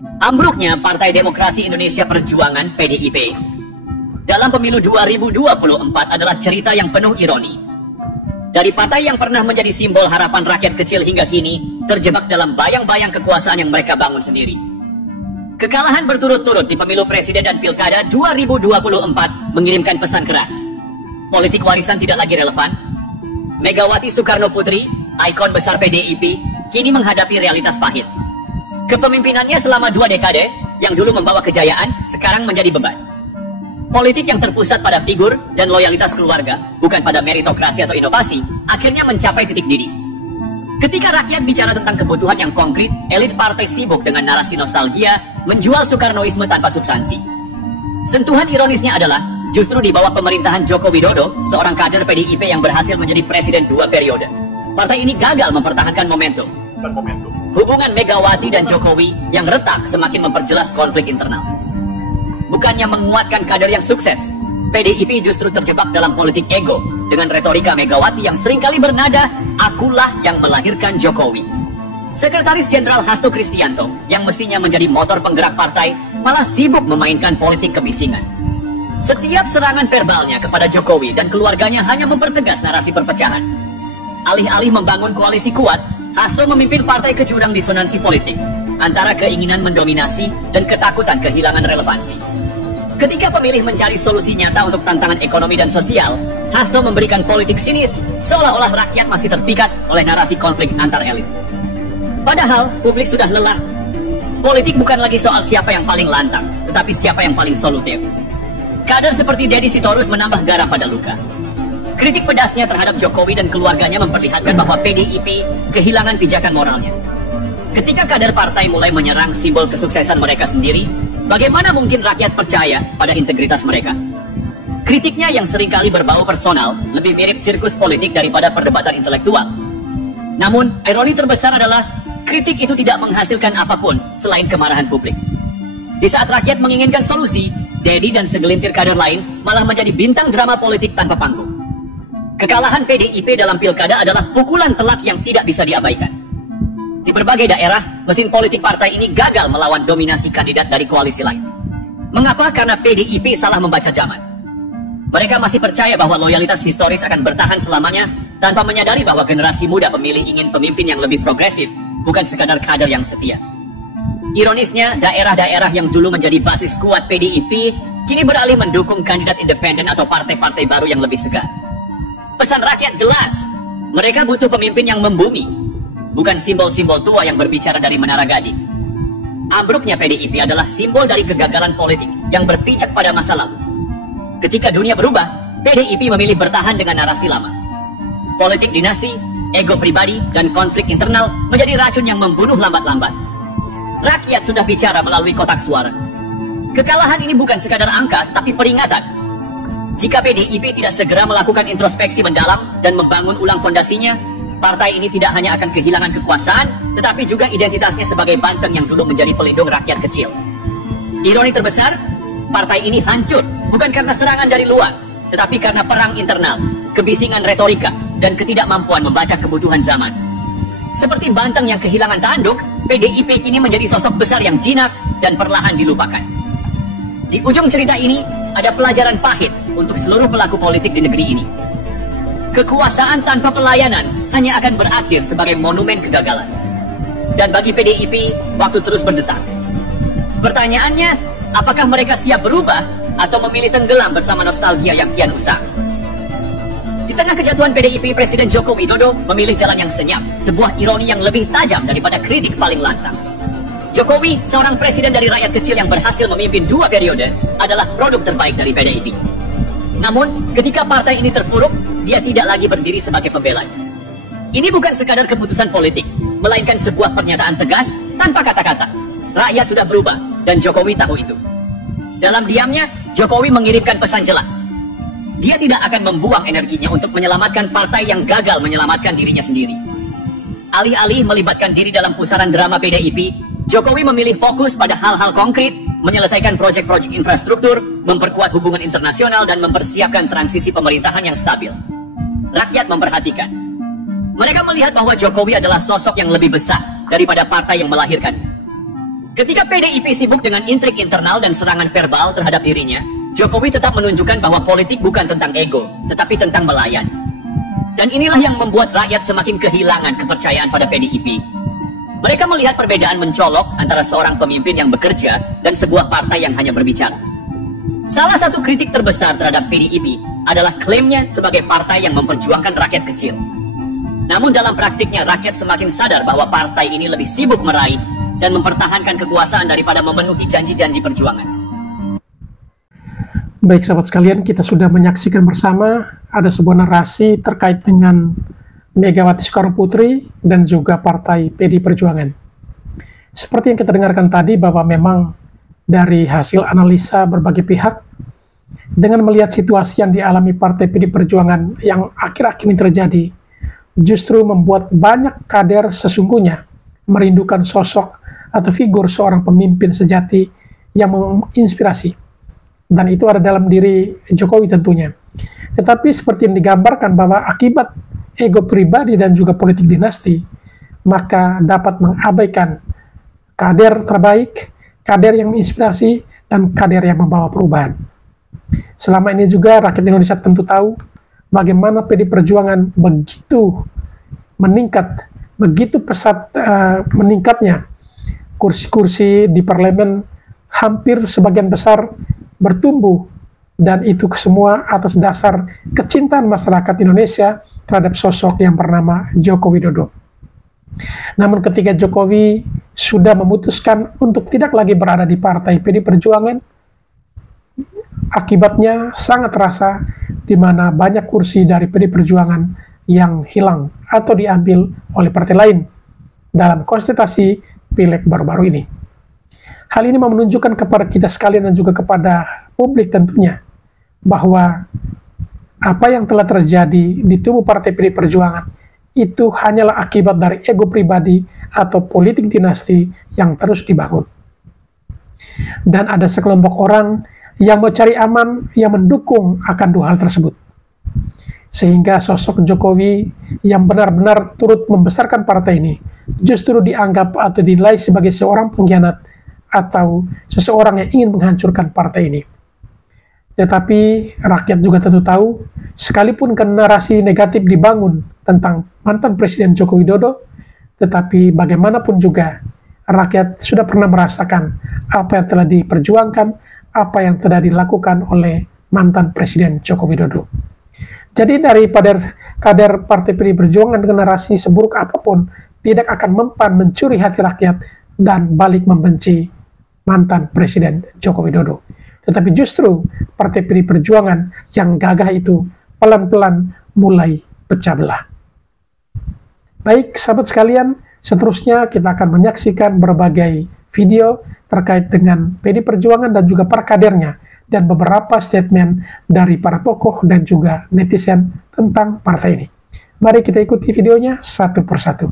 Ambruknya Partai Demokrasi Indonesia Perjuangan (PDIP) dalam pemilu 2024 adalah cerita yang penuh ironi. Dari partai yang pernah menjadi simbol harapan rakyat kecil hingga kini terjebak dalam bayang-bayang kekuasaan yang mereka bangun sendiri. Kekalahan berturut-turut di pemilu presiden dan pilkada 2024 mengirimkan pesan keras. Politik warisan tidak lagi relevan. Megawati Soekarno Putri, ikon besar PDIP, kini menghadapi realitas pahit. Kepemimpinannya selama 2 dekade yang dulu membawa kejayaan sekarang menjadi beban. Politik yang terpusat pada figur dan loyalitas keluarga, bukan pada meritokrasi atau inovasi, akhirnya mencapai titik didih. Ketika rakyat bicara tentang kebutuhan yang konkret, elit partai sibuk dengan narasi nostalgia, menjual Soekarnoisme tanpa substansi. Sentuhan ironisnya adalah, justru di bawah pemerintahan Joko Widodo, seorang kader PDIP yang berhasil menjadi presiden 2 periode, partai ini gagal mempertahankan momentum. Hubungan Megawati dan Jokowi yang retak semakin memperjelas konflik internal. Bukannya menguatkan kader yang sukses, PDIP justru terjebak dalam politik ego dengan retorika Megawati yang seringkali bernada, "Akulah yang melahirkan Jokowi." Sekretaris Jenderal Hasto Kristianto yang mestinya menjadi motor penggerak partai malah sibuk memainkan politik kebisingan. Setiap serangan verbalnya kepada Jokowi dan keluarganya hanya mempertegas narasi perpecahan. Alih-alih membangun koalisi kuat, Hasto memimpin partai ke jurang disonansi politik antara keinginan mendominasi dan ketakutan kehilangan relevansi. Ketika pemilih mencari solusi nyata untuk tantangan ekonomi dan sosial, Hasto memberikan politik sinis, seolah-olah rakyat masih terpikat oleh narasi konflik antar elit. Padahal, publik sudah lelah. Politik bukan lagi soal siapa yang paling lantang, tetapi siapa yang paling solutif. Kader seperti Deddy Sitorus menambah garam pada luka. Kritik pedasnya terhadap Jokowi dan keluarganya memperlihatkan bahwa PDIP kehilangan pijakan moralnya. Ketika kader partai mulai menyerang simbol kesuksesan mereka sendiri, bagaimana mungkin rakyat percaya pada integritas mereka? Kritiknya yang seringkali berbau personal lebih mirip sirkus politik daripada perdebatan intelektual. Namun, ironi terbesar adalah kritik itu tidak menghasilkan apapun selain kemarahan publik. Di saat rakyat menginginkan solusi, Deddy dan segelintir kader lain malah menjadi bintang drama politik tanpa panggung. Kekalahan PDIP dalam pilkada adalah pukulan telak yang tidak bisa diabaikan. Di berbagai daerah, mesin politik partai ini gagal melawan dominasi kandidat dari koalisi lain. Mengapa? Karena PDIP salah membaca zaman. Mereka masih percaya bahwa loyalitas historis akan bertahan selamanya tanpa menyadari bahwa generasi muda pemilih ingin pemimpin yang lebih progresif, bukan sekadar kader yang setia. Ironisnya, daerah-daerah yang dulu menjadi basis kuat PDIP kini beralih mendukung kandidat independen atau partai-partai baru yang lebih segar. Pesan rakyat jelas, mereka butuh pemimpin yang membumi, bukan simbol-simbol tua yang berbicara dari Menara Gading. Ambruknya PDIP adalah simbol dari kegagalan politik yang berpijak pada masa lalu. Ketika dunia berubah, PDIP memilih bertahan dengan narasi lama. Politik dinasti, ego pribadi, dan konflik internal menjadi racun yang membunuh lambat-lambat. Rakyat sudah bicara melalui kotak suara. Kekalahan ini bukan sekadar angka, tapi peringatan. Jika PDIP tidak segera melakukan introspeksi mendalam dan membangun ulang fondasinya, partai ini tidak hanya akan kehilangan kekuasaan, tetapi juga identitasnya sebagai banteng yang dulu menjadi pelindung rakyat kecil. Ironi terbesar, partai ini hancur bukan karena serangan dari luar, tetapi karena perang internal, kebisingan retorika, dan ketidakmampuan membaca kebutuhan zaman. Seperti banteng yang kehilangan tanduk, PDIP kini menjadi sosok besar yang jinak dan perlahan dilupakan. Di ujung cerita ini, ada pelajaran pahit untuk seluruh pelaku politik di negeri ini. Kekuasaan tanpa pelayanan hanya akan berakhir sebagai monumen kegagalan. Dan bagi PDIP, waktu terus berdetak. Pertanyaannya, apakah mereka siap berubah atau memilih tenggelam bersama nostalgia yang kian usang? Di tengah kejatuhan PDIP, Presiden Joko Widodo memilih jalan yang senyap, sebuah ironi yang lebih tajam daripada kritik paling lantang. Jokowi, seorang presiden dari rakyat kecil yang berhasil memimpin 2 periode, adalah produk terbaik dari PDIP. Namun, ketika partai ini terpuruk, dia tidak lagi berdiri sebagai pembelanya. Ini bukan sekadar keputusan politik, melainkan sebuah pernyataan tegas tanpa kata-kata. Rakyat sudah berubah, dan Jokowi tahu itu. Dalam diamnya, Jokowi mengirimkan pesan jelas. Dia tidak akan membuang energinya untuk menyelamatkan partai yang gagal menyelamatkan dirinya sendiri. Alih-alih melibatkan diri dalam pusaran drama PDIP, Jokowi memilih fokus pada hal-hal konkret, menyelesaikan proyek-proyek infrastruktur, memperkuat hubungan internasional, dan mempersiapkan transisi pemerintahan yang stabil. Rakyat memperhatikan. Mereka melihat bahwa Jokowi adalah sosok yang lebih besar daripada partai yang melahirkannya. Ketika PDIP sibuk dengan intrik internal dan serangan verbal terhadap dirinya, Jokowi tetap menunjukkan bahwa politik bukan tentang ego, tetapi tentang melayani. Dan inilah yang membuat rakyat semakin kehilangan kepercayaan pada PDIP. Mereka melihat perbedaan mencolok antara seorang pemimpin yang bekerja dan sebuah partai yang hanya berbicara. Salah satu kritik terbesar terhadap PDIP adalah klaimnya sebagai partai yang memperjuangkan rakyat kecil. Namun dalam praktiknya rakyat semakin sadar bahwa partai ini lebih sibuk meraih dan mempertahankan kekuasaan daripada memenuhi janji-janji perjuangan. Baik sahabat sekalian, kita sudah menyaksikan bersama ada sebuah narasi terkait dengan Megawati Soekarno Putri dan juga Partai PD Perjuangan. Seperti yang kita dengarkan tadi bahwa memang dari hasil analisa berbagai pihak, dengan melihat situasi yang dialami Partai PD Perjuangan yang akhir-akhir ini terjadi, justru membuat banyak kader sesungguhnya merindukan sosok atau figur seorang pemimpin sejati yang menginspirasi. Dan itu ada dalam diri Jokowi tentunya. Tetapi seperti yang digambarkan bahwa akibat ego pribadi dan juga politik dinasti, maka dapat mengabaikan kader terbaik, kader yang menginspirasi, dan kader yang membawa perubahan. Selama ini juga rakyat Indonesia tentu tahu bagaimana PD Perjuangan begitu meningkat, begitu pesat meningkatnya kursi-kursi di parlemen, hampir sebagian besar bertumbuh, dan itu semua atas dasar kecintaan masyarakat Indonesia terhadap sosok yang bernama Joko Widodo. Namun ketika Jokowi sudah memutuskan untuk tidak lagi berada di Partai PD Perjuangan, akibatnya sangat terasa di mana banyak kursi dari PD Perjuangan yang hilang atau diambil oleh partai lain dalam konsultasi Pileg baru-baru ini. Hal ini menunjukkan kepada kita sekalian dan juga kepada publik tentunya bahwa apa yang telah terjadi di tubuh Partai PD Perjuangan itu hanyalah akibat dari ego pribadi atau politik dinasti yang terus dibangun. Dan ada sekelompok orang yang mau cari aman yang mendukung akan dua hal tersebut. Sehingga sosok Jokowi yang benar-benar turut membesarkan partai ini justru dianggap atau dinilai sebagai seorang pengkhianat atau seseorang yang ingin menghancurkan partai ini. Tetapi rakyat juga tentu tahu, sekalipun narasi negatif dibangun tentang mantan Presiden Joko Widodo, tetapi bagaimanapun juga rakyat sudah pernah merasakan apa yang telah diperjuangkan, apa yang telah dilakukan oleh mantan Presiden Joko Widodo. Jadi daripada kader Partai PD Perjuangan dengan narasi seburuk apapun tidak akan mempan mencuri hati rakyat dan balik membenci mantan Presiden Joko Widodo. Tetapi justru Partai PD Perjuangan yang gagah itu pelan-pelan mulai pecah belah. Baik sahabat sekalian, seterusnya kita akan menyaksikan berbagai video terkait dengan PD Perjuangan dan juga para kadernya, dan beberapa statement dari para tokoh dan juga netizen tentang partai ini. Mari kita ikuti videonya satu persatu.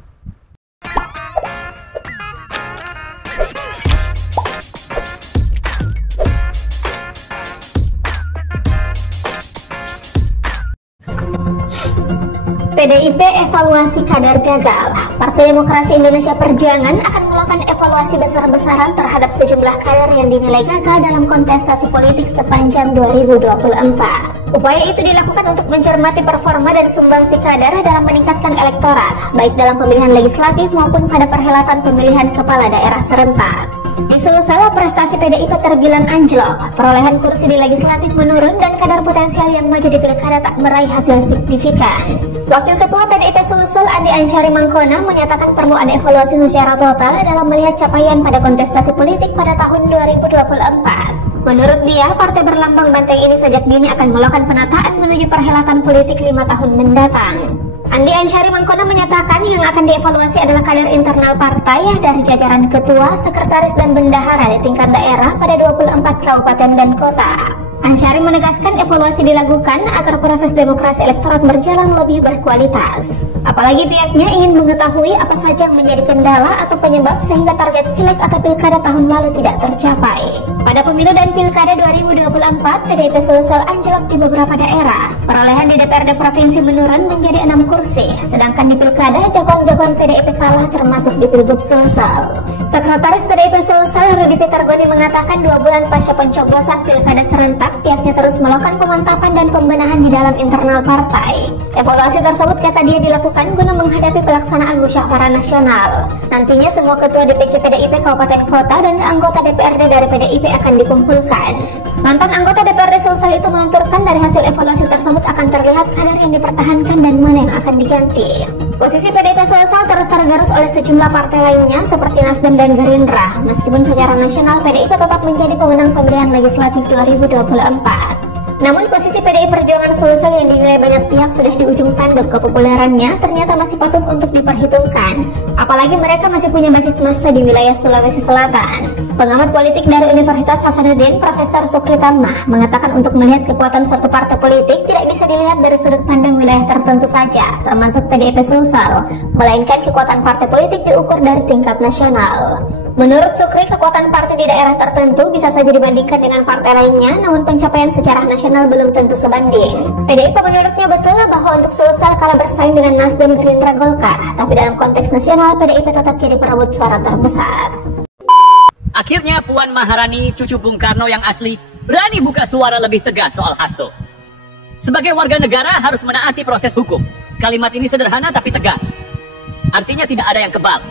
PDIP evaluasi kader gagal. Partai Demokrasi Indonesia Perjuangan akan melakukan evaluasi besar-besaran terhadap sejumlah kader yang dinilai gagal dalam kontestasi politik sepanjang 2024. Upaya itu dilakukan untuk mencermati performa dan sumbangsi kader dalam meningkatkan elektorat, baik dalam pemilihan legislatif maupun pada perhelatan pemilihan kepala daerah serentak. Di Sulsel, prestasi PDIP terbilang anjlok, perolehan kursi di legislatif menurun dan kader potensial yang maju di pilkada tak meraih hasil signifikan. Wakil Ketua PDIP Sulsel Andi Ansyari Mangkona menyatakan perlu ada evaluasi secara total dalam melihat capaian pada kontestasi politik pada tahun 2024. Menurut dia, partai berlambang banteng ini sejak dini akan melakukan penataan menuju perhelatan politik 5 tahun mendatang. Andi Ansyari Mangkona menyatakan yang akan dievaluasi adalah kader internal partai dari jajaran ketua, sekretaris, dan bendahara di tingkat daerah pada 24 kabupaten dan kota. Ansyari menegaskan evaluasi dilakukan agar proses demokrasi elektoral berjalan lebih berkualitas. Apalagi pihaknya ingin mengetahui apa saja yang menjadi kendala atau penyebab sehingga target pileg atau pilkada tahun lalu tidak tercapai. Pada pemilu dan pilkada 2024, PDIP Sulsel anjlok di beberapa daerah. Perolehan di DPRD Provinsi menurun menjadi 6 kursi, sedangkan di pilkada jagoan-jagoan PDIP kalah termasuk di Pilgub Sulsel. Sekretaris PDIP Sulsel Rudi Peter Goni mengatakan 2 bulan pasca pencoblosan pilkada serentak, pihaknya terus melakukan pemantapan dan pembenahan di dalam internal partai. Evaluasi tersebut kata dia dilakukan guna menghadapi pelaksanaan musyawarah nasional. Nantinya semua ketua DPC PDIP Kabupaten Kota dan anggota DPRD dari PDIP akan dikumpulkan. Mantan anggota DPRD Sulsel itu menuturkan dari hasil evaluasi tersebut akan terlihat kader yang dipertahankan dan mana yang akan diganti. Posisi PDIP Sulsel terus tergerus oleh sejumlah partai lainnya seperti Nasdem dan Gerindra, meskipun secara nasional PDIP tetap menjadi pemenang pemilihan legislatif 2024. Namun posisi PDI Perjuangan Sulsel yang dinilai banyak pihak sudah di ujung tanduk kepopulerannya ternyata masih patut untuk diperhitungkan. Apalagi mereka masih punya basis massa di wilayah Sulawesi Selatan. Pengamat politik dari Universitas Hasanuddin, Profesor Sukri Tamah, mengatakan untuk melihat kekuatan suatu partai politik tidak bisa dilihat dari sudut pandang wilayah tertentu saja, termasuk PDIP Sulsel, melainkan kekuatan partai politik diukur dari tingkat nasional. Menurut Sukri, kekuatan partai di daerah tertentu bisa saja dibandingkan dengan partai lainnya, namun pencapaian secara nasional belum tentu sebanding. PDIP menurutnya betul bahwa untuk Sulsel kalah bersaing dengan Nasdem, Gerindra, Golkar, tapi dalam konteks nasional PDIP tetap jadi perebut suara terbesar. Akhirnya Puan Maharani, cucu Bung Karno yang asli, berani buka suara lebih tegas soal Hasto. Sebagai warga negara harus menaati proses hukum. Kalimat ini sederhana tapi tegas. Artinya tidak ada yang kebal.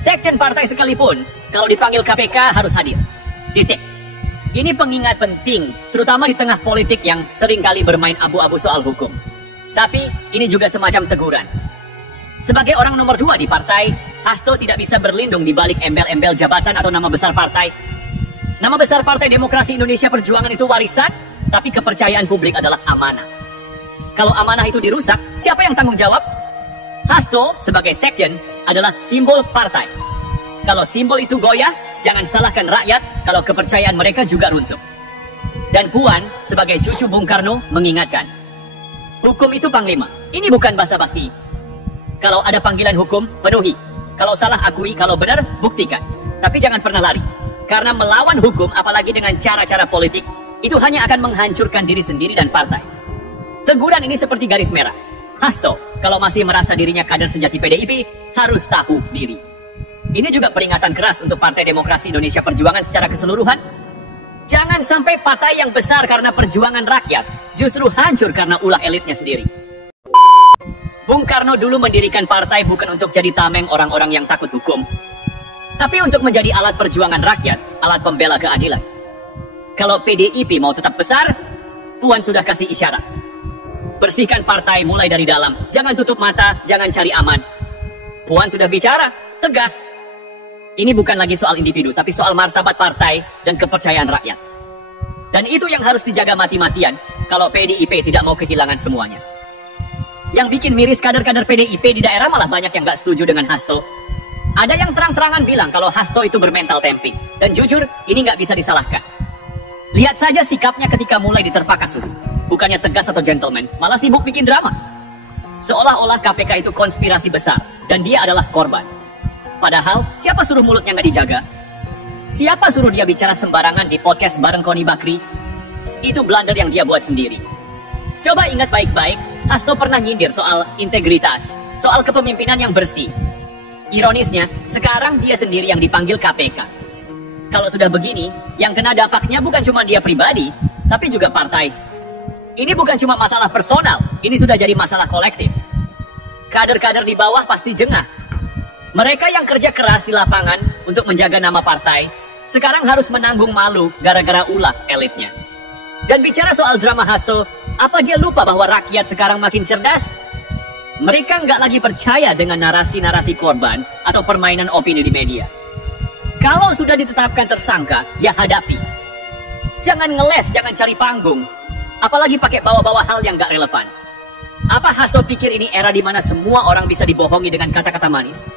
Sekjen partai sekalipun, kalau dipanggil KPK harus hadir. Titik. Ini pengingat penting, terutama di tengah politik yang seringkali bermain abu-abu soal hukum. Tapi, ini juga semacam teguran. Sebagai orang nomor 2 di partai, Hasto tidak bisa berlindung di balik embel-embel jabatan atau nama besar partai. Nama besar Partai Demokrasi Indonesia Perjuangan itu warisan, tapi kepercayaan publik adalah amanah. Kalau amanah itu dirusak, siapa yang tanggung jawab? Hasto sebagai sekjen adalah simbol partai. Kalau simbol itu goyah, jangan salahkan rakyat kalau kepercayaan mereka juga runtuh. Dan Puan sebagai cucu Bung Karno mengingatkan, hukum itu panglima. Ini bukan basa-basi. Kalau ada panggilan hukum, penuhi. Kalau salah akui, kalau benar, buktikan. Tapi jangan pernah lari. Karena melawan hukum, apalagi dengan cara-cara politik, itu hanya akan menghancurkan diri sendiri dan partai. Teguran ini seperti garis merah. Hasto, kalau masih merasa dirinya kader sejati PDIP, harus tahu diri. Ini juga peringatan keras untuk Partai Demokrasi Indonesia Perjuangan secara keseluruhan. Jangan sampai partai yang besar karena perjuangan rakyat, justru hancur karena ulah elitnya sendiri. Bung Karno dulu mendirikan partai bukan untuk jadi tameng orang-orang yang takut hukum, tapi untuk menjadi alat perjuangan rakyat, alat pembela keadilan. Kalau PDIP mau tetap besar, Puan sudah kasih isyarat. Bersihkan partai mulai dari dalam. Jangan tutup mata, jangan cari aman. Puan sudah bicara, tegas. Ini bukan lagi soal individu, tapi soal martabat partai dan kepercayaan rakyat. Dan itu yang harus dijaga mati-matian kalau PDIP tidak mau kehilangan semuanya. Yang bikin miris kader-kader PDIP di daerah malah banyak yang gak setuju dengan Hasto. Ada yang terang-terangan bilang kalau Hasto itu bermental temping. Dan jujur, ini gak bisa disalahkan. Lihat saja sikapnya ketika mulai diterpa kasus. Bukannya tegas atau gentleman, malah sibuk bikin drama. Seolah-olah KPK itu konspirasi besar, dan dia adalah korban. Padahal, siapa suruh mulutnya nggak dijaga? Siapa suruh dia bicara sembarangan di podcast bareng Koni Bakri? Itu blunder yang dia buat sendiri. Coba ingat baik-baik, Hasto pernah nyindir soal integritas, soal kepemimpinan yang bersih. Ironisnya, sekarang dia sendiri yang dipanggil KPK. Kalau sudah begini, yang kena dampaknya bukan cuma dia pribadi, tapi juga partai. Ini bukan cuma masalah personal, ini sudah jadi masalah kolektif. Kader-kader di bawah pasti jengah. Mereka yang kerja keras di lapangan untuk menjaga nama partai, sekarang harus menanggung malu gara-gara ulah elitnya. Dan bicara soal drama Hasto, apa dia lupa bahwa rakyat sekarang makin cerdas? Mereka nggak lagi percaya dengan narasi-narasi korban atau permainan opini di media. Kalau sudah ditetapkan tersangka, ya hadapi. Jangan ngeles, jangan cari panggung. Apalagi pakai bawa-bawa hal yang gak relevan. Apa Hasto pikir ini era di mana semua orang bisa dibohongi dengan kata-kata manis?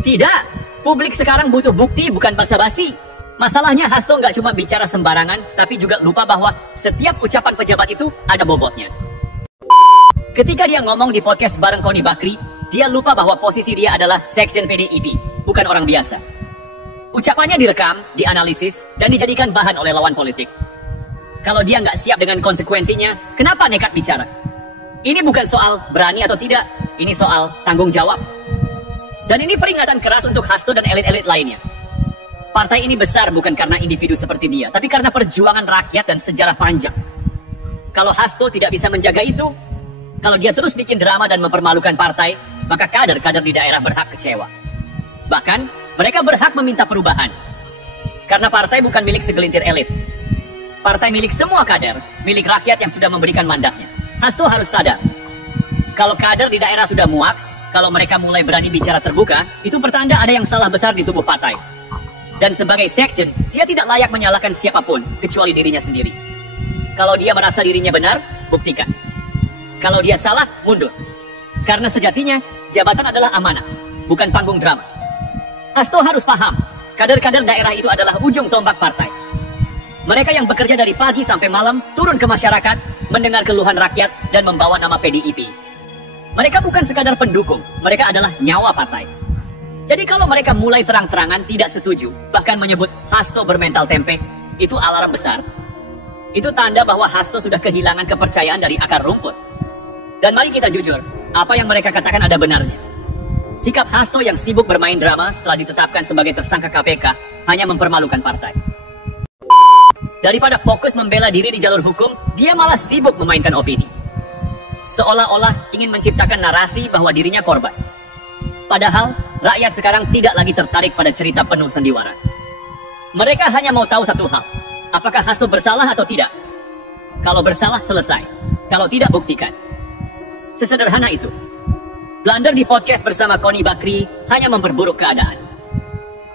Tidak. Publik sekarang butuh bukti, bukan basa-basi. Masalahnya Hasto nggak cuma bicara sembarangan, tapi juga lupa bahwa setiap ucapan pejabat itu ada bobotnya. Ketika dia ngomong di podcast bareng Koni Bakri, dia lupa bahwa posisi dia adalah sekjen PDIP, bukan orang biasa. Ucapannya direkam, dianalisis, dan dijadikan bahan oleh lawan politik. Kalau dia nggak siap dengan konsekuensinya, kenapa nekat bicara? Ini bukan soal berani atau tidak, ini soal tanggung jawab. Dan ini peringatan keras untuk Hasto dan elit-elit lainnya. Partai ini besar bukan karena individu seperti dia, tapi karena perjuangan rakyat dan sejarah panjang. Kalau Hasto tidak bisa menjaga itu, kalau dia terus bikin drama dan mempermalukan partai, maka kader-kader di daerah berhak kecewa. Bahkan, mereka berhak meminta perubahan. Karena partai bukan milik segelintir elit. Partai milik semua kader, milik rakyat yang sudah memberikan mandatnya. Hasto harus sadar, kalau kader di daerah sudah muak, kalau mereka mulai berani bicara terbuka, itu pertanda ada yang salah besar di tubuh partai. Dan sebagai sekjen, dia tidak layak menyalahkan siapapun, kecuali dirinya sendiri. Kalau dia merasa dirinya benar, buktikan. Kalau dia salah, mundur. Karena sejatinya, jabatan adalah amanah, bukan panggung drama. Hasto harus paham, kader-kader daerah itu adalah ujung tombak partai. Mereka yang bekerja dari pagi sampai malam, turun ke masyarakat, mendengar keluhan rakyat, dan membawa nama PDIP. Mereka bukan sekadar pendukung, mereka adalah nyawa partai. Jadi kalau mereka mulai terang-terangan tidak setuju, bahkan menyebut Hasto bermental tempe, itu alarm besar. Itu tanda bahwa Hasto sudah kehilangan kepercayaan dari akar rumput. Dan mari kita jujur, apa yang mereka katakan ada benarnya. Sikap Hasto yang sibuk bermain drama setelah ditetapkan sebagai tersangka KPK hanya mempermalukan partai. Daripada fokus membela diri di jalur hukum, dia malah sibuk memainkan opini. Seolah-olah ingin menciptakan narasi bahwa dirinya korban. Padahal, rakyat sekarang tidak lagi tertarik pada cerita penuh sandiwara. Mereka hanya mau tahu satu hal, apakah Hasto bersalah atau tidak? Kalau bersalah, selesai. Kalau tidak, buktikan. Sesederhana itu. Blunder di podcast bersama Koni Bakri hanya memperburuk keadaan.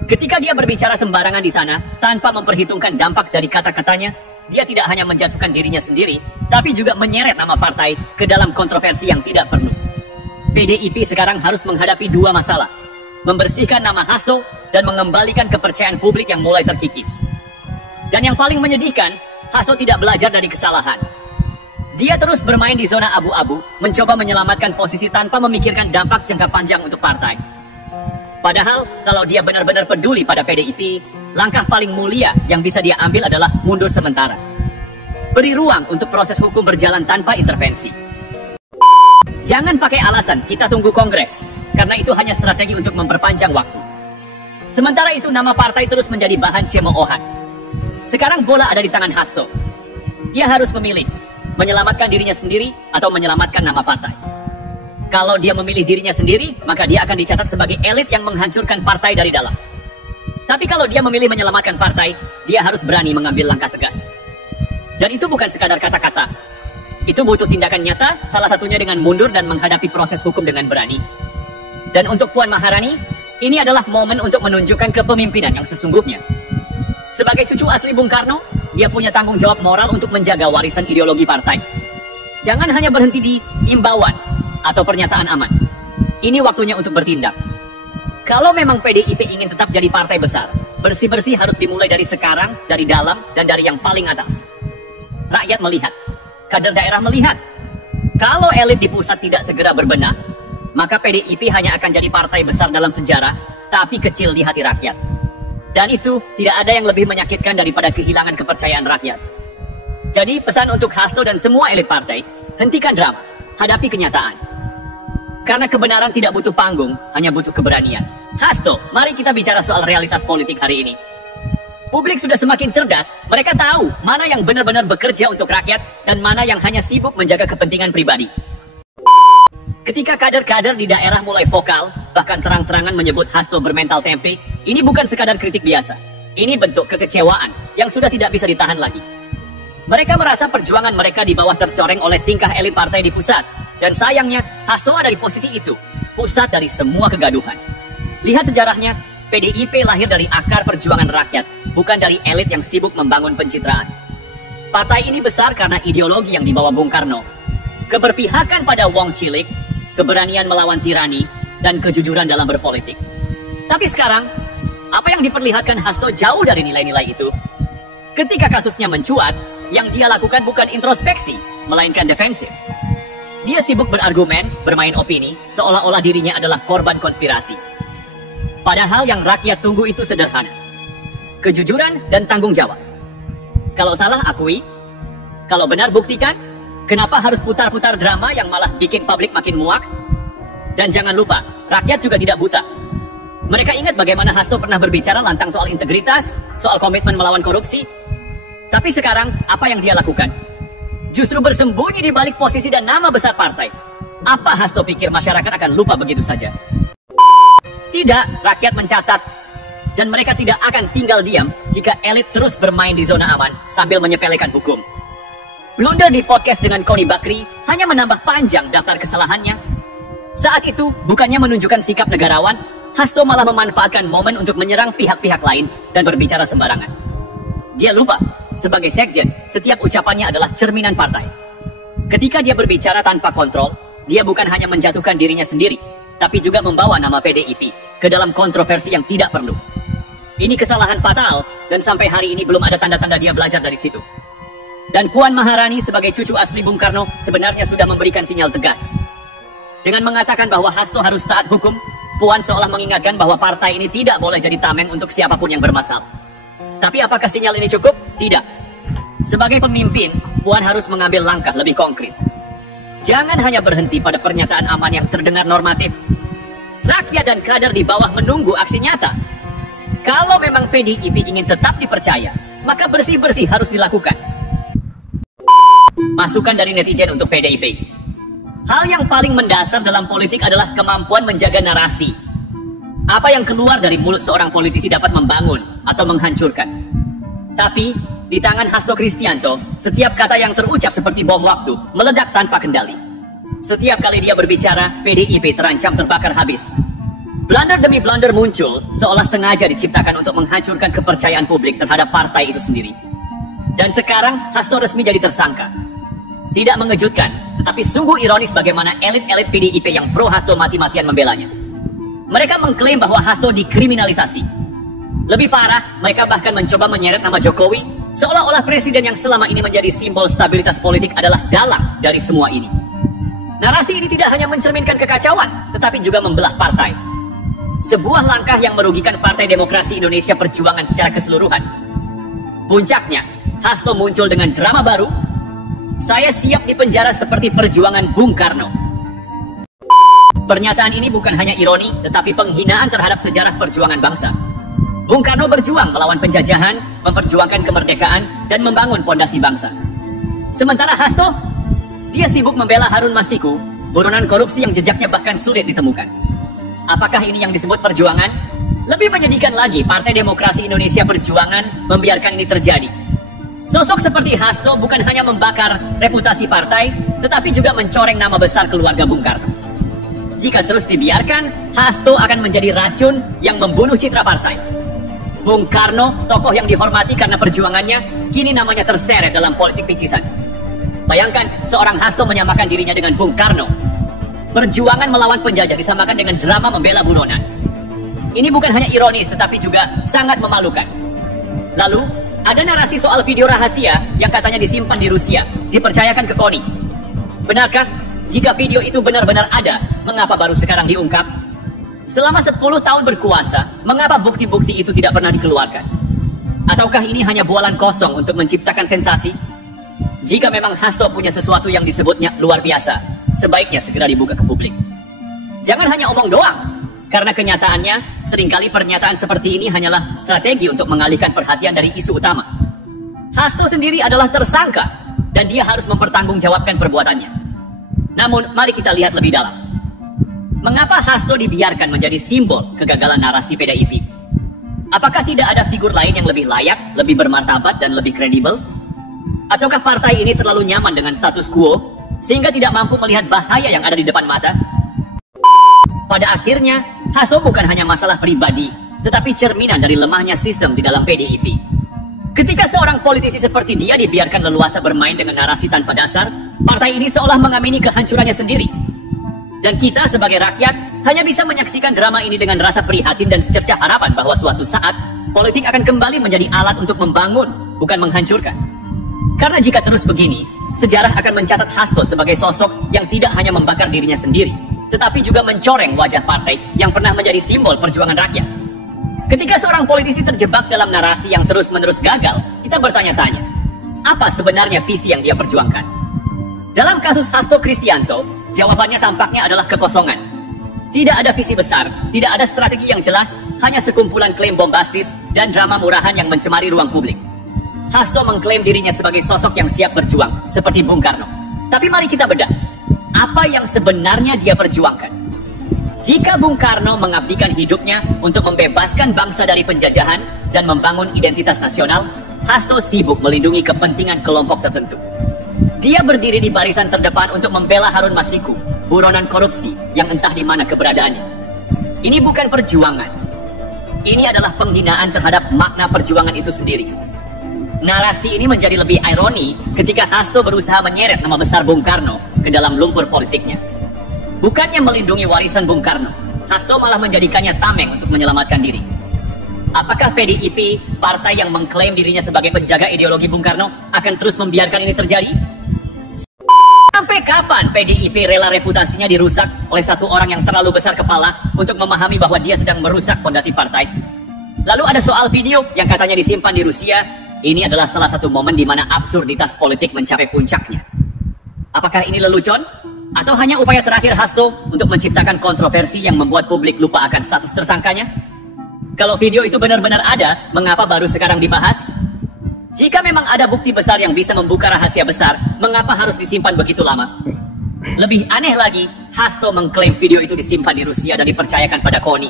Ketika dia berbicara sembarangan di sana, tanpa memperhitungkan dampak dari kata-katanya, dia tidak hanya menjatuhkan dirinya sendiri, tapi juga menyeret nama partai ke dalam kontroversi yang tidak perlu. PDIP sekarang harus menghadapi dua masalah. Membersihkan nama Hasto dan mengembalikan kepercayaan publik yang mulai terkikis. Dan yang paling menyedihkan, Hasto tidak belajar dari kesalahan. Dia terus bermain di zona abu-abu, mencoba menyelamatkan posisi tanpa memikirkan dampak jangka panjang untuk partai. Padahal, kalau dia benar-benar peduli pada PDIP, langkah paling mulia yang bisa dia ambil adalah mundur sementara. Beri ruang untuk proses hukum berjalan tanpa intervensi. Jangan pakai alasan kita tunggu kongres, karena itu hanya strategi untuk memperpanjang waktu. Sementara itu nama partai terus menjadi bahan cemoohan. Sekarang bola ada di tangan Hasto. Dia harus memilih, menyelamatkan dirinya sendiri atau menyelamatkan nama partai. Kalau dia memilih dirinya sendiri, maka dia akan dicatat sebagai elit yang menghancurkan partai dari dalam. Tapi kalau dia memilih menyelamatkan partai, dia harus berani mengambil langkah tegas. Dan itu bukan sekadar kata-kata. Itu butuh tindakan nyata, salah satunya dengan mundur dan menghadapi proses hukum dengan berani. Dan untuk Puan Maharani, ini adalah momen untuk menunjukkan kepemimpinan yang sesungguhnya. Sebagai cucu asli Bung Karno, dia punya tanggung jawab moral untuk menjaga warisan ideologi partai. Jangan hanya berhenti di imbauan atau pernyataan aman. Ini waktunya untuk bertindak. Kalau memang PDIP ingin tetap jadi partai besar, bersih-bersih harus dimulai dari sekarang, dari dalam, dan dari yang paling atas. Rakyat melihat. Kader daerah melihat, kalau elit di pusat tidak segera berbenah, maka PDIP hanya akan jadi partai besar dalam sejarah, tapi kecil di hati rakyat. Dan itu tidak ada yang lebih menyakitkan daripada kehilangan kepercayaan rakyat. Jadi pesan untuk Hasto dan semua elit partai, hentikan drama, hadapi kenyataan. Karena kebenaran tidak butuh panggung, hanya butuh keberanian. Hasto, mari kita bicara soal realitas politik hari ini. Publik sudah semakin cerdas, mereka tahu mana yang benar-benar bekerja untuk rakyat dan mana yang hanya sibuk menjaga kepentingan pribadi. Ketika kader-kader di daerah mulai vokal, bahkan terang-terangan menyebut Hasto bermental tempe, ini bukan sekadar kritik biasa. Ini bentuk kekecewaan yang sudah tidak bisa ditahan lagi. Mereka merasa perjuangan mereka di bawah tercoreng oleh tingkah elit partai di pusat. Dan sayangnya, Hasto ada di posisi itu, pusat dari semua kegaduhan. Lihat sejarahnya, PDIP lahir dari akar perjuangan rakyat, bukan dari elit yang sibuk membangun pencitraan. Partai ini besar karena ideologi yang dibawa Bung Karno. Keberpihakan pada wong cilik, keberanian melawan tirani, dan kejujuran dalam berpolitik. Tapi sekarang, apa yang diperlihatkan Hasto jauh dari nilai-nilai itu. Ketika kasusnya mencuat, yang dia lakukan bukan introspeksi, melainkan defensif. Dia sibuk berargumen, bermain opini, seolah-olah dirinya adalah korban konspirasi. Padahal yang rakyat tunggu itu sederhana. Kejujuran dan tanggung jawab. Kalau salah, akui. Kalau benar, buktikan. Kenapa harus putar-putar drama yang malah bikin publik makin muak? Dan jangan lupa, rakyat juga tidak buta. Mereka ingat bagaimana Hasto pernah berbicara lantang soal integritas, soal komitmen melawan korupsi. Tapi sekarang, apa yang dia lakukan? Justru bersembunyi di balik posisi dan nama besar partai. Apa Hasto pikir masyarakat akan lupa begitu saja? Tidak, rakyat mencatat. Dan mereka tidak akan tinggal diam jika elit terus bermain di zona aman sambil menyepelekan hukum. Blunder di podcast dengan Koni Bakri hanya menambah panjang daftar kesalahannya. Saat itu, bukannya menunjukkan sikap negarawan, Hasto malah memanfaatkan momen untuk menyerang pihak-pihak lain dan berbicara sembarangan. Dia lupa, sebagai sekjen, setiap ucapannya adalah cerminan partai. Ketika dia berbicara tanpa kontrol, dia bukan hanya menjatuhkan dirinya sendiri, tapi juga membawa nama PDIP ke dalam kontroversi yang tidak perlu. Ini kesalahan fatal, dan sampai hari ini belum ada tanda-tanda dia belajar dari situ. Dan Puan Maharani sebagai cucu asli Bung Karno sebenarnya sudah memberikan sinyal tegas. Dengan mengatakan bahwa Hasto harus taat hukum, Puan seolah mengingatkan bahwa partai ini tidak boleh jadi tameng untuk siapapun yang bermasalah. Tapi apakah sinyal ini cukup? Tidak. Sebagai pemimpin, Puan harus mengambil langkah lebih konkret. Jangan hanya berhenti pada pernyataan aman yang terdengar normatif. Rakyat dan kader di bawah menunggu aksi nyata. Kalau memang PDIP ingin tetap dipercaya, maka bersih-bersih harus dilakukan. Masukan dari netizen untuk PDIP. Hal yang paling mendasar dalam politik adalah kemampuan menjaga narasi. Apa yang keluar dari mulut seorang politisi dapat membangun atau menghancurkan. Tapi, di tangan Hasto Kristianto, setiap kata yang terucap seperti bom waktu meledak tanpa kendali. Setiap kali dia berbicara, PDIP terancam terbakar habis. Blunder demi blunder muncul, seolah sengaja diciptakan untuk menghancurkan kepercayaan publik terhadap partai itu sendiri. Dan sekarang, Hasto resmi jadi tersangka. Tidak mengejutkan, tetapi sungguh ironis bagaimana elit-elit PDIP yang pro Hasto mati-matian membelanya. Mereka mengklaim bahwa Hasto dikriminalisasi. Lebih parah, mereka bahkan mencoba menyeret nama Jokowi, seolah-olah presiden yang selama ini menjadi simbol stabilitas politik adalah dalang dari semua ini. Narasi ini tidak hanya mencerminkan kekacauan, tetapi juga membelah partai. Sebuah langkah yang merugikan Partai Demokrasi Indonesia Perjuangan secara keseluruhan. Puncaknya, Hasto muncul dengan drama baru, "Saya siap dipenjara seperti perjuangan Bung Karno." Pernyataan ini bukan hanya ironi, tetapi penghinaan terhadap sejarah perjuangan bangsa. Bung Karno berjuang melawan penjajahan, memperjuangkan kemerdekaan, dan membangun pondasi bangsa. Sementara Hasto, dia sibuk membela Harun Masiku, buronan korupsi yang jejaknya bahkan sulit ditemukan. Apakah ini yang disebut perjuangan? Lebih menyedihkan lagi, Partai Demokrasi Indonesia Perjuangan membiarkan ini terjadi. Sosok seperti Hasto bukan hanya membakar reputasi partai, tetapi juga mencoreng nama besar keluarga Bung Karno. Jika terus dibiarkan, Hasto akan menjadi racun yang membunuh citra partai. Bung Karno, tokoh yang dihormati karena perjuangannya, kini namanya terseret dalam politik picisan. Bayangkan, seorang Hasto menyamakan dirinya dengan Bung Karno. Perjuangan melawan penjajah disamakan dengan drama membela buronan. Ini bukan hanya ironis, tetapi juga sangat memalukan. Lalu, ada narasi soal video rahasia yang katanya disimpan di Rusia, dipercayakan ke Koni. Benarkah? Jika video itu benar-benar ada, mengapa baru sekarang diungkap? Selama 10 tahun berkuasa, mengapa bukti-bukti itu tidak pernah dikeluarkan? Ataukah ini hanya bualan kosong untuk menciptakan sensasi? Jika memang Hasto punya sesuatu yang disebutnya luar biasa, sebaiknya segera dibuka ke publik. Jangan hanya omong doang, karena kenyataannya, seringkali pernyataan seperti ini hanyalah strategi untuk mengalihkan perhatian dari isu utama. Hasto sendiri adalah tersangka, dan dia harus mempertanggungjawabkan perbuatannya. Namun, mari kita lihat lebih dalam. Mengapa Hasto dibiarkan menjadi simbol kegagalan narasi PDIP? Apakah tidak ada figur lain yang lebih layak, lebih bermartabat, dan lebih kredibel? Ataukah partai ini terlalu nyaman dengan status quo, sehingga tidak mampu melihat bahaya yang ada di depan mata? Pada akhirnya, Hasto bukan hanya masalah pribadi, tetapi cerminan dari lemahnya sistem di dalam PDIP. Ketika seorang politisi seperti dia dibiarkan leluasa bermain dengan narasi tanpa dasar, partai ini seolah mengamini kehancurannya sendiri. Dan kita sebagai rakyat hanya bisa menyaksikan drama ini dengan rasa prihatin dan secercah harapan bahwa suatu saat, politik akan kembali menjadi alat untuk membangun, bukan menghancurkan. Karena jika terus begini, sejarah akan mencatat Hasto sebagai sosok yang tidak hanya membakar dirinya sendiri, tetapi juga mencoreng wajah partai yang pernah menjadi simbol perjuangan rakyat. Ketika seorang politisi terjebak dalam narasi yang terus-menerus gagal, kita bertanya-tanya, apa sebenarnya visi yang dia perjuangkan? Dalam kasus Hasto Kristianto, jawabannya tampaknya adalah kekosongan. Tidak ada visi besar, tidak ada strategi yang jelas, hanya sekumpulan klaim bombastis dan drama murahan yang mencemari ruang publik. Hasto mengklaim dirinya sebagai sosok yang siap berjuang, seperti Bung Karno. Tapi mari kita bedah, apa yang sebenarnya dia perjuangkan? Jika Bung Karno mengabdikan hidupnya untuk membebaskan bangsa dari penjajahan dan membangun identitas nasional, Hasto sibuk melindungi kepentingan kelompok tertentu. Dia berdiri di barisan terdepan untuk membela Harun Masiku, buronan korupsi yang entah di mana keberadaannya. Ini bukan perjuangan. Ini adalah penghinaan terhadap makna perjuangan itu sendiri. Narasi ini menjadi lebih ironi ketika Hasto berusaha menyeret nama besar Bung Karno ke dalam lumpur politiknya. Bukannya melindungi warisan Bung Karno, Hasto malah menjadikannya tameng untuk menyelamatkan diri. Apakah PDIP, partai yang mengklaim dirinya sebagai penjaga ideologi Bung Karno, akan terus membiarkan ini terjadi? Sampai kapan PDIP rela reputasinya dirusak oleh satu orang yang terlalu besar kepala untuk memahami bahwa dia sedang merusak fondasi partai? Lalu ada soal video yang katanya disimpan di Rusia. Ini adalah salah satu momen di mana absurditas politik mencapai puncaknya. Apakah ini lelucon? Atau hanya upaya terakhir Hasto untuk menciptakan kontroversi yang membuat publik lupa akan status tersangkanya? Kalau video itu benar-benar ada, mengapa baru sekarang dibahas? Jika memang ada bukti besar yang bisa membuka rahasia besar, mengapa harus disimpan begitu lama? Lebih aneh lagi, Hasto mengklaim video itu disimpan di Rusia dan dipercayakan pada KONI.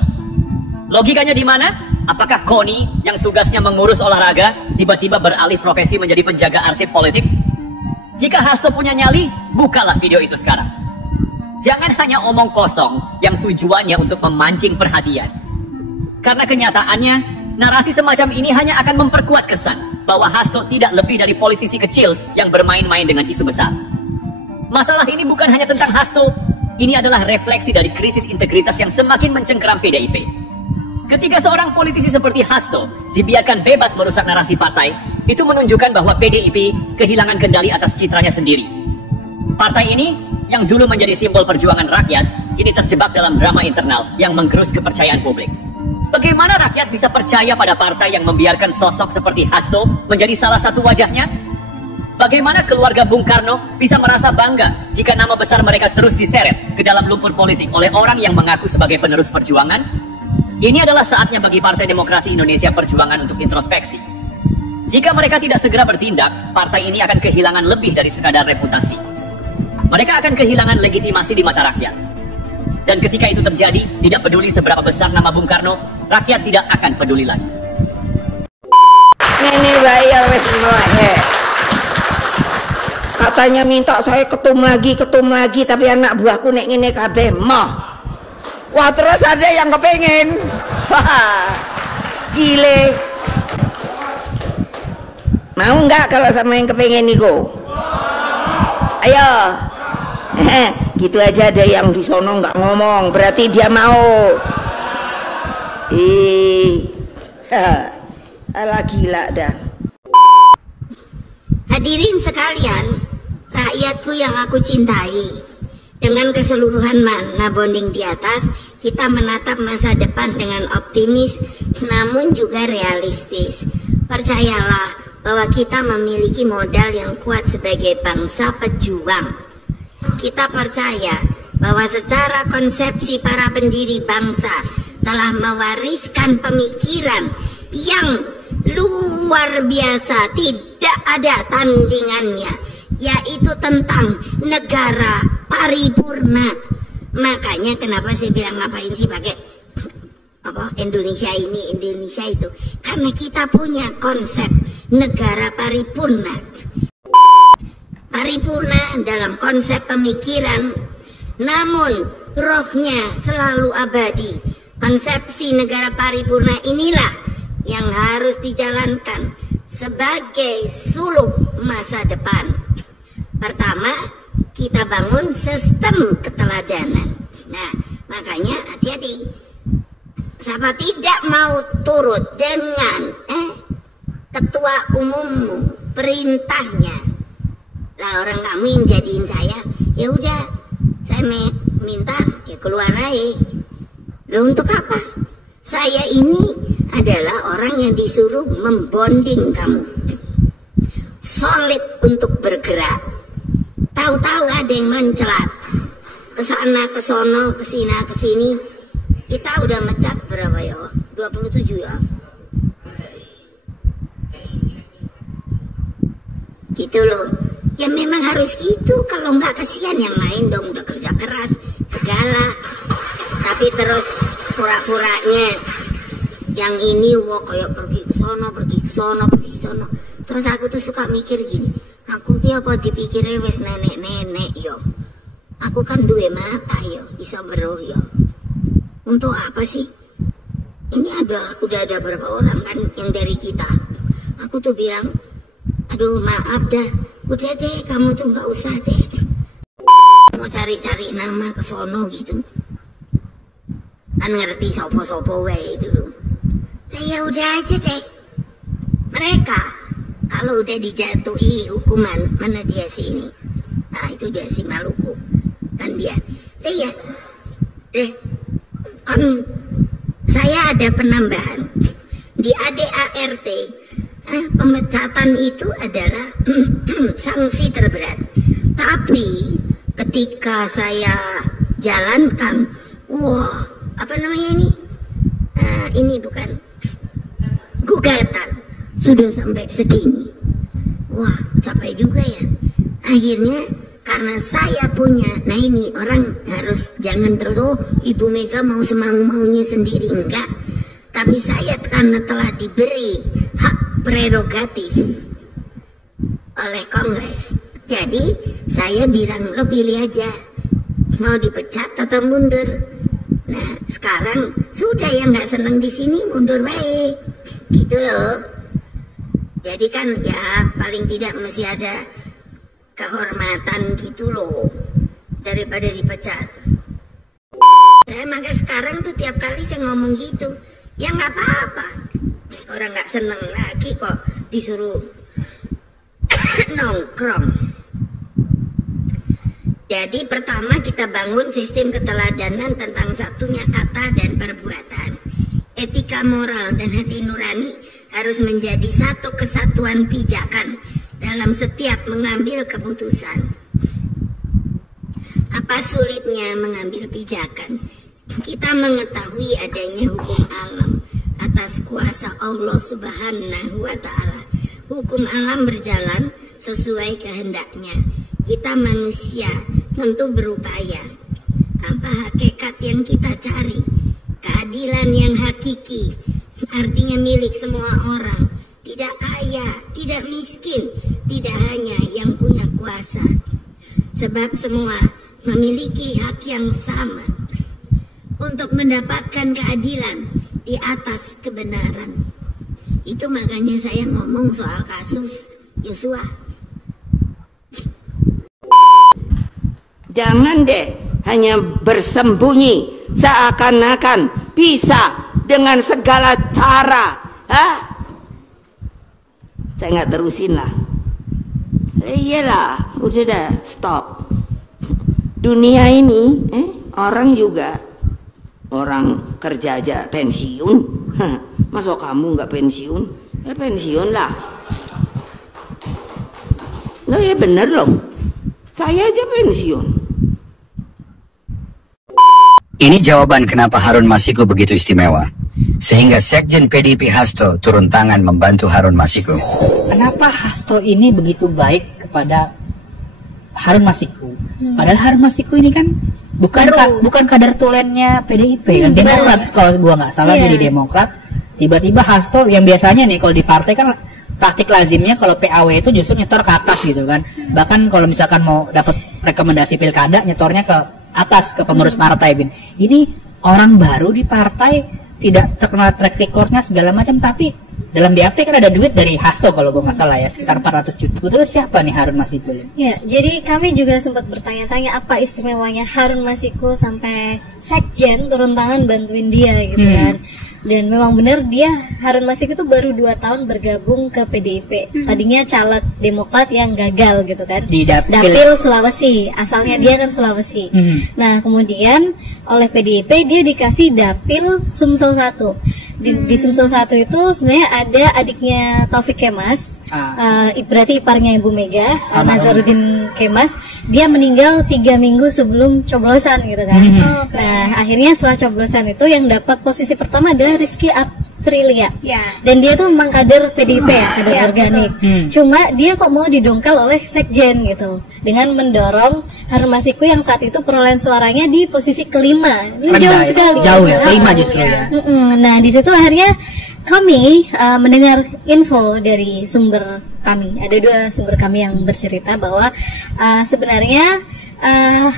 Logikanya di mana? Apakah KONI yang tugasnya mengurus olahraga tiba-tiba beralih profesi menjadi penjaga arsip politik? Jika Hasto punya nyali, bukalah video itu sekarang. Jangan hanya omong kosong yang tujuannya untuk memancing perhatian. Karena kenyataannya, narasi semacam ini hanya akan memperkuat kesan bahwa Hasto tidak lebih dari politisi kecil yang bermain-main dengan isu besar. Masalah ini bukan hanya tentang Hasto, ini adalah refleksi dari krisis integritas yang semakin mencengkeram PDIP. Ketika seorang politisi seperti Hasto dibiarkan bebas merusak narasi partai, itu menunjukkan bahwa PDIP kehilangan kendali atas citranya sendiri. Partai ini yang dulu menjadi simbol perjuangan rakyat, kini terjebak dalam drama internal yang menggerus kepercayaan publik. Bagaimana rakyat bisa percaya pada partai yang membiarkan sosok seperti Hasto menjadi salah satu wajahnya? Bagaimana keluarga Bung Karno bisa merasa bangga jika nama besar mereka terus diseret ke dalam lumpur politik oleh orang yang mengaku sebagai penerus perjuangan? Ini adalah saatnya bagi Partai Demokrasi Indonesia Perjuangan untuk introspeksi. Jika mereka tidak segera bertindak, partai ini akan kehilangan lebih dari sekadar reputasi. Mereka akan kehilangan legitimasi di mata rakyat. Dan ketika itu terjadi, tidak peduli seberapa besar nama Bung Karno, rakyat tidak akan peduli lagi. Ini bayar wes katanya minta saya ketum lagi, tapi anak buahku nek ngene kabeh moh. Wah, terus ada yang kepengen. Wah, gile. Mau nggak kalau sama yang kepengen niku? Ayo. Gitu aja ada yang di sono nggak ngomong, berarti dia mau. Alah gila dah. Hadirin sekalian, rakyatku yang aku cintai, dengan keseluruhan mana bonding di atas, kita menatap masa depan dengan optimis namun juga realistis. Percayalah bahwa kita memiliki modal yang kuat sebagai bangsa pejuang. Kita percaya bahwa secara konsepsi para pendiri bangsa telah mewariskan pemikiran yang luar biasa, tidak ada tandingannya, yaitu tentang negara paripurna. Makanya kenapa saya bilang ngapain sih pakai Indonesia ini, Indonesia itu, karena kita punya konsep negara paripurna. Paripurna dalam konsep pemikiran, namun rohnya selalu abadi. Konsepsi negara paripurna inilah yang harus dijalankan sebagai suluk masa depan. Pertama, kita bangun sistem keteladanan. Nah, makanya hati-hati. Siapa tidak mau turut dengan ketua umummu, perintahnya, lah orang kamu yang jadiin saya, ya udah, saya minta ya keluar aja. Loh, untuk apa? Saya ini adalah orang yang disuruh membonding kamu, solid untuk bergerak. Tahu-tahu ada yang mencelat, kesana kesono kesini kita udah mecat berapa ya? 27 ya. Gitu loh. Ya memang harus gitu, kalau nggak kasihan yang lain dong, udah kerja keras segala. Tapi terus pura-puranya yang ini wah kayak pergi ke sono. Terus aku tuh suka mikir gini, aku ki apa dipikirnya wes nenek-nenek yo. Aku kan duwe mata yo, iso beruh yo. Untuk apa sih? Ini udah ada berapa orang kan yang dari kita. Aku tuh bilang, aduh maaf dah, udah deh kamu tuh nggak usah deh. Mau cari-cari nama ke sono gitu. Kan ngerti sopo-sopo wae itu loh. Nah ya udah aja deh. Mereka kalau udah dijatuhi hukuman, mana dia sih ini? Nah itu dia si Maluku. Kan dia. Kan saya ada penambahan di ADART. Pemecatan itu adalah sanksi terberat. Tapi ketika saya jalankan, wah, apa namanya ini? Ini bukan gugatan, sudah sampai segini. Wah, capek juga ya. Akhirnya karena saya punya, nah ini orang harus jangan terus, oh Ibu Mega mau semau-maunya sendiri, enggak. Tapi saya karena telah diberi hak prerogatif oleh Kongres, jadi saya bilang lo pilih aja mau dipecat atau mundur. Nah sekarang sudah yang nggak seneng di sini mundur baik, gitu loh. Jadi kan ya paling tidak masih ada kehormatan gitu loh daripada dipecat. Saya maka sekarang tuh tiap kali saya ngomong gitu, ya nggak apa-apa. Orang nggak seneng lagi kok disuruh nongkrong. Jadi pertama kita bangun sistem keteladanan tentang satunya kata dan perbuatan. Etika moral dan hati nurani harus menjadi satu kesatuan pijakan dalam setiap mengambil keputusan. Apa sulitnya mengambil pijakan? Kita mengetahui adanya hukum alam atas kuasa Allah Subhanahu wa Ta'ala. Hukum alam berjalan sesuai kehendaknya. Kita manusia tentu berupaya. Apa hakikat yang kita cari? Keadilan yang hakiki, artinya milik semua orang. Tidak kaya, tidak miskin, tidak hanya yang punya kuasa. Sebab semua memiliki hak yang sama untuk mendapatkan keadilan di atas kebenaran. Itu makanya saya ngomong soal kasus Yosua. Jangan deh hanya bersembunyi seakan-akan bisa dengan segala cara. Saya nggak terusin lah. Iyalah, udah dah stop. Dunia ini orang juga, orang kerja aja pensiun. Masa kamu nggak pensiun? Ya pensiun lah. Nah ya bener loh, saya aja pensiun. Ini jawaban kenapa Harun Masiku begitu istimewa, sehingga Sekjen PDIP Hasto turun tangan membantu Harun Masiku. Kenapa Hasto ini begitu baik kepada Harun Masiku? Padahal Harun Masiku ini kan bukan kader tulennya PDIP, kan Demokrat kalau gua nggak salah. Jadi Demokrat. Tiba-tiba Hasto yang biasanya nih kalau di partai kan praktik lazimnya kalau PAW itu justru nyetor ke atas gitu kan. Bahkan kalau misalkan mau dapat rekomendasi pilkada nyetornya ke atas, ke pengurus partai. Ini orang baru di partai, tidak terkenal track recordnya segala macam, tapi dalam BAP kan ada duit dari Hasto kalau gue nggak salah ya, sekitar 400 juta. Sebetulnya siapa nih Harun Masiku? Ya, jadi kami juga sempat bertanya-tanya apa istimewanya Harun Masiku sampai Sekjen turun tangan bantuin dia gitu kan. Dan memang benar dia, Harun Masiku itu baru 2 tahun bergabung ke PDIP. Tadinya caleg Demokrat yang gagal gitu kan. Di Dapil Sulawesi, asalnya dia kan Sulawesi. Nah kemudian oleh PDIP dia dikasih Dapil Sumsel 1. Di Sumsel 1 itu sebenarnya ada adiknya Taufik Kemas berarti iparnya Ibu Mega, Nazarudin Kemas, dia meninggal 3 minggu sebelum coblosan gitu kan. Nah, akhirnya setelah coblosan itu yang dapat posisi pertama adalah Rizky Aprilia. Dan dia tuh memang kader PDIP ya, kader organik. Cuma dia kok mau didongkal oleh sekjen gitu, dengan mendorong Harun Masiku yang saat itu perolehan suaranya di posisi kelima. Jauh sekali. Jauh ya, kelima justru ya. Nah, di situ akhirnya kami mendengar info dari sumber kami. Ada 2 sumber kami yang bercerita bahwa sebenarnya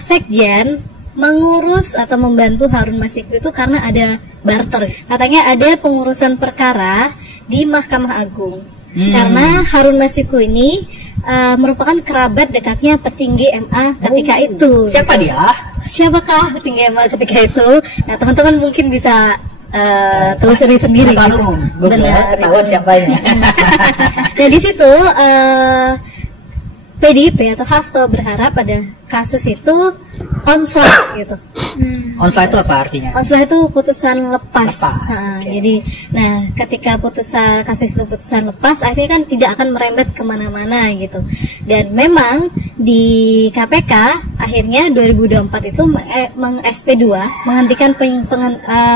sekjen mengurus atau membantu Harun Masiku itu karena ada barter. Katanya ada pengurusan perkara di Mahkamah Agung. Karena Harun Masiku ini merupakan kerabat dekatnya petinggi MA ketika itu. Siapa dia? Siapakah petinggi MA ketika itu? Nah, teman-teman mungkin bisa telusuri sendiri. Benar, ketahuan siapanya. Nah, di situ PDIP atau Hasto berharap pada kasus itu onslah gitu. Onslah itu apa artinya? Onslah itu putusan lepas. Okay. Jadi, nah ketika kasus itu putusan lepas, akhirnya kan tidak akan merembet kemana-mana gitu. Dan memang di KPK akhirnya 2024 itu meng-SP2, menghentikan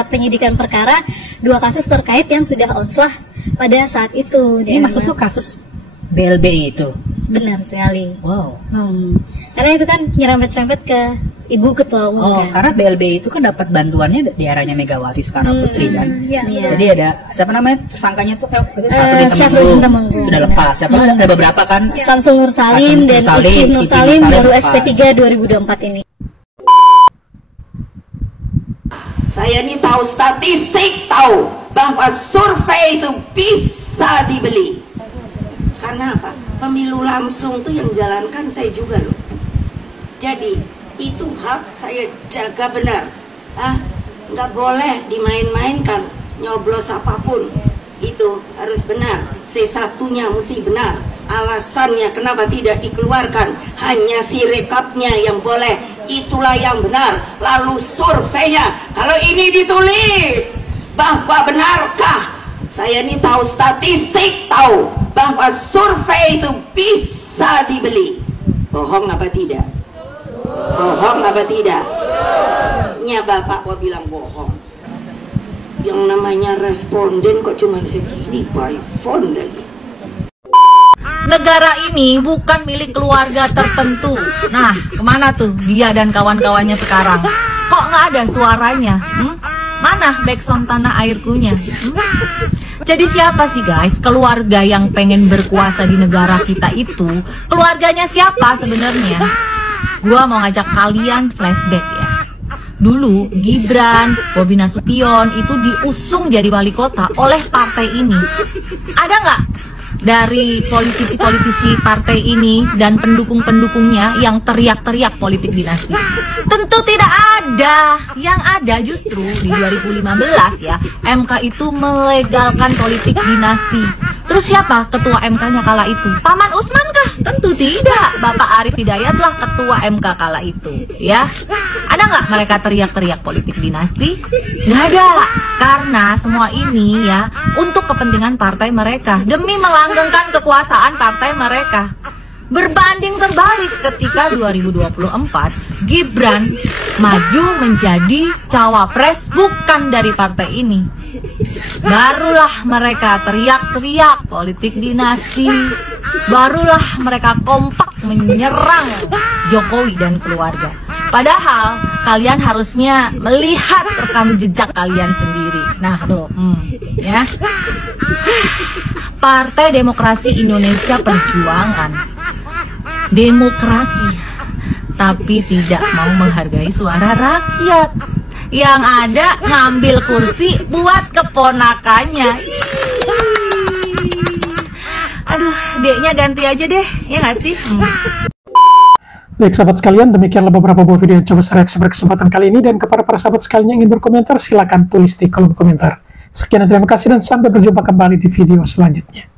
penyidikan perkara 2 kasus terkait yang sudah onslah pada saat itu. Ini maksudku kasus BLB itu? Benar sekali. Wow. Karena itu kan nyerempet-nyerempet ke Ibu Ketua Umum. Kan? Karena BLB itu kan dapat bantuannya di arahnya Megawati Soekarno Putri kan. Jadi ada siapa namanya tersangkanya tuh Syafruddin Temenggung. Sudah lepas. Ada beberapa kan. Samsul Nur Salim dan Ici Nur Salim baru SP3 2024 ini. Saya ini tahu statistik, tahu bahwa survei itu bisa dibeli. Karena apa? Pemilu langsung tuh yang jalankan saya juga loh. Jadi itu hak saya jaga benar. Nggak boleh dimain-mainkan, nyoblos apapun. Itu harus benar. C1-nya mesti benar. Alasannya kenapa tidak dikeluarkan, hanya si rekapnya yang boleh. Itulah yang benar. Lalu surveinya, kalau ini ditulis bahwa benarkah? Saya ini tahu statistik, tahu bahwa survei itu bisa dibeli. Bohong apa tidak? Bohong apa tidak? Nya Bapak kok bilang bohong? Yang namanya responden kok cuma segini, by phone lagi. Negara ini bukan milik keluarga tertentu. Nah, kemana tuh dia dan kawan-kawannya sekarang? Kok nggak ada suaranya? Mana backsound tanah airkunya? Jadi siapa sih guys keluarga yang pengen berkuasa di negara kita itu? Keluarganya siapa sebenarnya? Gua mau ngajak kalian flashback ya. Dulu Gibran, Bobi Nasution itu diusung jadi wali kota oleh partai ini. Ada nggak dari politisi-politisi partai ini dan pendukung-pendukungnya yang teriak-teriak politik dinasti? Tentu tidak ada. Yang ada justru di 2015 ya, MK itu melegalkan politik dinasti. Terus siapa ketua MK-nya kala itu? Paman Usman kah? Tentu tidak. Bapak Arief Hidayatlah ketua MK kala itu, ya. Ada nggak mereka teriak-teriak politik dinasti? Nggak ada. Karena semua ini ya untuk kepentingan partai mereka, demi melanggengkan kekuasaan partai mereka. Berbanding terbalik ketika 2024 Gibran maju menjadi cawapres bukan dari partai ini, barulah mereka teriak-teriak politik dinasti. Barulah mereka kompak menyerang Jokowi dan keluarga. Padahal kalian harusnya melihat rekam jejak kalian sendiri. Nah, ya. Partai Demokrasi Indonesia Perjuangan, demokrasi, tapi tidak mau menghargai suara rakyat. Yang ada ngambil kursi buat keponakannya. Aduh, deknya ganti aja deh, ya nggak sih? Baik sahabat sekalian, demikianlah beberapa buah video yang coba saya reaksi berkesempatan kali ini, dan kepada para sahabat sekalian yang ingin berkomentar, silakan tulis di kolom komentar. Sekian dan terima kasih, dan sampai berjumpa kembali di video selanjutnya.